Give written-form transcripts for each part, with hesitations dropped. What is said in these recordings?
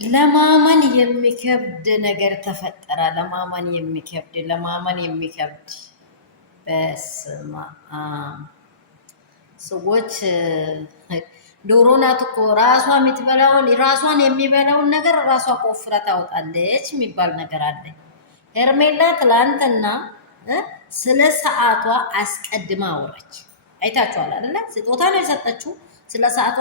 ለማመን የሚከብድ ነገር ተፈጠረ። ለማመን የሚከብድ በስመ አብ። ሰዎች ዶሮ ናት እኮ ራሷ የምትበላውን ራሷን የሚበላውን ነገር ራሷ ቆፍራ ታወጣለች የሚባል ነገር አለ። ሄርሜላ ትላንትና ስለ ሰዓቷ አስቀድማ አወራች። አይታችኋል አይደለ? ስጦታ ነው የሰጠችው። ስለ ሰዓቷ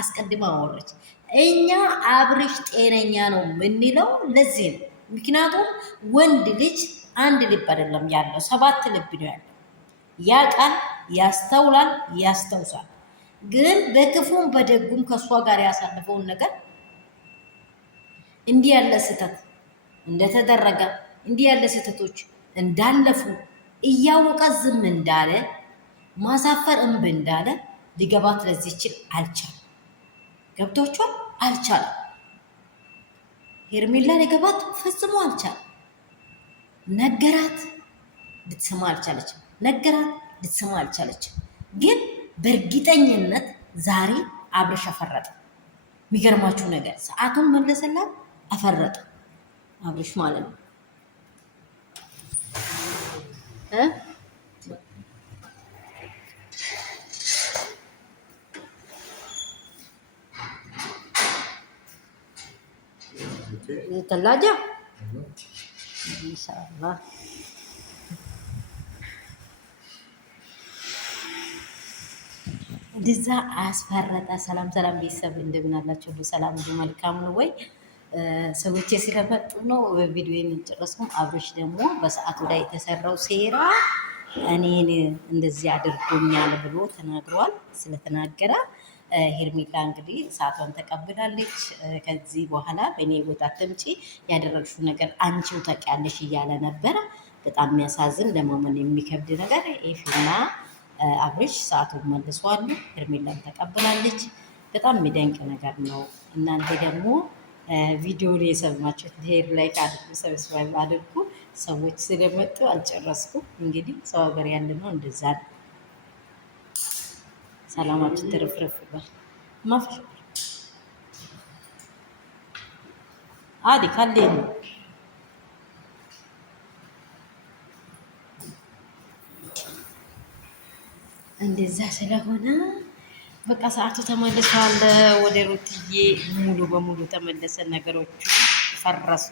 አስቀድማ አወራች። እኛ አብርሽ ጤነኛ ነው የምንለው ለዚህ ነው። ምክንያቱም ወንድ ልጅ አንድ ልብ አይደለም ያለው፣ 7 ልብ ነው ያለው። ያ ቃል ያስተውላል፣ ያስተውሳል። ግን በክፉም በደጉም ከእሷ ጋር ያሳለፈውን ነገር እንዲህ ያለ ስህተት እንደተደረገ እንዲህ ያለ ስህተቶች እንዳለፉ እያወቀ ዝም እንዳለ ማሳፈር እምብ እንዳለ ሊገባት ለዚህ ይችል አልቻለም። ገብቶቿል? አልቻለም። ሄርሜላ ሊገባት ፈጽሞ አልቻለም። ነገራት፣ ልትሰማ አልቻለችም። ነገራት፣ ልትሰማ አልቻለችም። ግን በእርግጠኝነት ዛሬ አብርሽ አፈረጠ። የሚገርማችሁ ነገር ሰዓቱን መለሰላት፣ አፈረጠ አብርሽ ማለት ነው። الثلاجة إن شاء الله. እንደዛ አስፈረጠ። ሰላም ቤተሰብ እንደምን አላችሁ? ሁሉ ሰላም ነው? መልካም ነው ወይ? ሰዎች ስለመጡ ነው ቪዲዮን ጨረስኩም። አብርሽ ደግሞ በሰዓቱ ላይ የተሰራው ሴራ እኔን እንደዚህ አድርጎኛል ብሎ ተናግሯል። ስለተናገረ ሄርሜላ እንግዲህ ሰዓቷን ተቀብላለች። ከዚህ በኋላ በእኔ ቦታ አትምጪ፣ ያደረግሽው ነገር አንቺው ታውቂያለሽ እያለ ነበረ። በጣም የሚያሳዝን ለማመን የሚከብድ ነገር። ኤፊና አብርሽ ሰዓቱን መልሷል። ሄርሜላን ተቀብላለች። በጣም የሚደንቅ ነገር ነው። እናንተ ደግሞ ቪዲዮን የሰማችሁት ሄር ላይ አድርጉ፣ ሰብስክራይብ አድርጉ። ሰዎች ስለመጡ አልጨረስኩም። እንግዲህ ሰው ሀገር ያለ ነው እንደዛ ነው። ሰላማችን ትርፍርፍ ይባል። ማፍሽ አዲ ካሌን እንደዛ ስለሆነ በቃ ሰዓቱ ተመልሷል። ወደ ሩትዬ ሙሉ በሙሉ ተመለሰ። ነገሮቹ ፈረሱ።